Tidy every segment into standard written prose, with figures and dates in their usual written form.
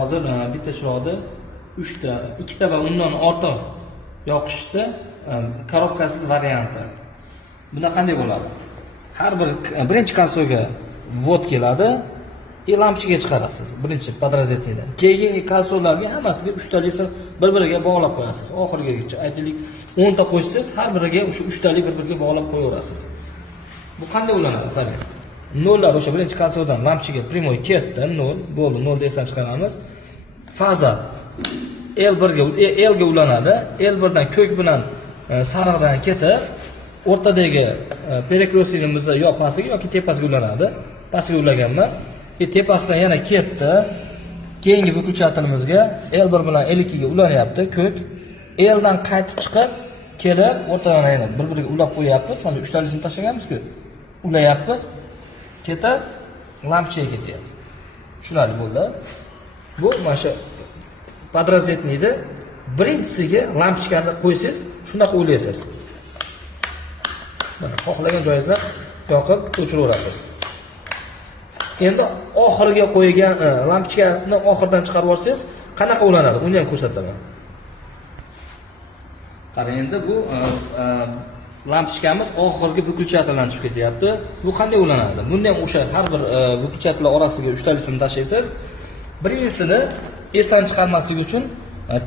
Hozir bitta chiroqni 3 ta, 2 ta va undan ortiq yoqishda korobkasi varianti. Bunda qanday bo'ladi? Har bir birinchi konsolga vod keladi, lampochkaga chiqarasiz. Birinchi podrazdelda. Keyingi konsollarga hammasiga 3 talik bir-biriga bog'lab qo'yasiz. Oxirigacha aytaylik 10 ta qo'shsangiz, har biriga o'sha 3 talik bir-biriga bog'lab qo'yaverasiz. Bu qanday ulanadi? Qarang. Nollar o'sha birinchi konsoldan lampochkaga primoy ketdi, 0 bo'ldi, 0 da esdan chiqaramiz. Faza L1 ga ulanadi. L1 dan ko'k bilan sariqdan ketib, o'rtadagi perekrosinimiz yo pastiga yoki tepasiga ulanadi. Pastiga ulaganman. Tepasidan yana ketdi. Keyingi выключателimizga L1 bilan L2 ga ulanyapti, ko'k. L dan qaytib chiqib, kelib, o'rtadan yana bir-biriga ulab qo'yapmiz. Hozir 3 talisini tashlaganmiz-ku. Ulayapmiz. Ketib, lampochkaga ketyapti. Tushunarli bo'ldi. Bu mana shu podrazdelniydi. Birinchisiga lampochkani qo'ysangiz, shunaqa o'ylaysiz. Mana xohlagan joyingizda yoqib o'chiraverasiz. Endi oxiriga qo'ygan lampochkani oxirdan chiqarib olsangiz, qanaqa ulanadi? Uni ham ko'rsataman. Qarang, endi bu lampochkamiz oxirgi выключателdan chiqib ketyapti. Bu qanday ulanadi? Bunda ham o'sha har bir выключателlar orasiga 3 talisini tashlaysiz. Birinchisini esdan chiqarmaslik uchun,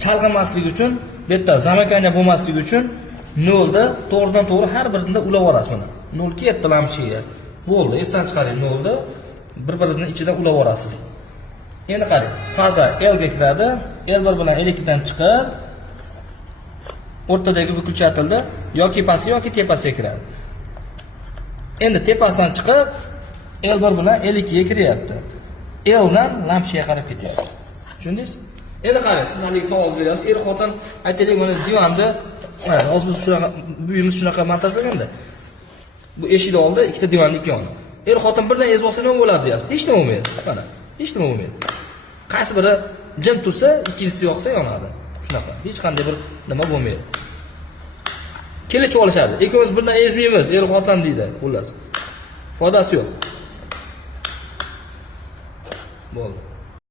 chalg'imasligi uchun, bu yerda zamokaniya bo'lmasligi uchun 0 da to'g'ridan to'g'ri har birida ulab olasiz mana. 0 ketdi lampochkaga. Bo'ldi, esdan chiqaring 0 da bir-birining ichida ulab olasiz. Endi qarang, faza L ga kiradi. L1 bilan L2 dan chiqib, o'rtadagi выключателda yoki pastga yoki tepasiga kiradi. Endi tepasidan chiqib L1 bilan L2 ga kiryapti. L dan lampochkaga qarab ketyapti. Tushundingiz? Endi qarang, siz hali savol berasiz. Er-xotin aytaylik mana divanda, mana hozir biz shunaqa uyimiz shunaqa montajlaganda. Bu eshikni oldi, ikkita divanning ikki yoni. Er-xotin birdan ezib olsa nima bo'ladi deyapsiz. Hech nima bo'lmaydi. Mana, hech nima bo'lmaydi. Qaysi biri jim tursa, ikkinchisi yoqsa yonadi. Shunaqa. Hech qanday bir nima bo'lmaydi. Kelishib olishadi. Ikkimiz birdan ezmaymiz, er-xotin deydi, xullas. Foydasi yo'q. Bo'ldi.